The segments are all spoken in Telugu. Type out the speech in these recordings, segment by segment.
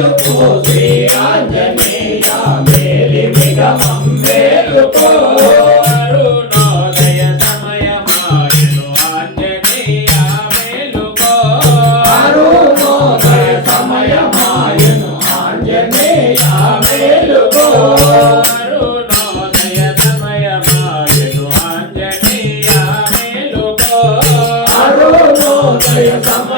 మేలుకో శ్రీ ఆంజనేయ మేలిమిగ మేలుకో అరుణోదయ సమయమాయను ఆంజనేయ మేలుకో అరుణోదయ సమయమాయను ఆంజనేయ మేలుకో సమయమాయను ఆంజనేయ మేలుకో అరుణోదయ సమయ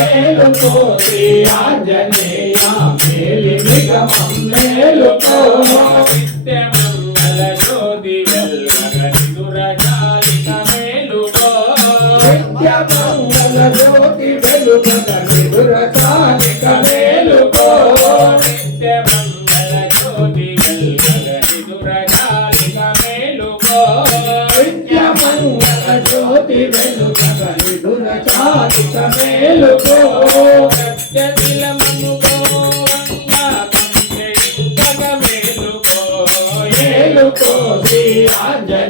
మేలుకోసి ఆంజనేయ మేలి నిగమం మేలుకో నిత్యమంగళ జ్యోతి జ్యోతి I'm dead.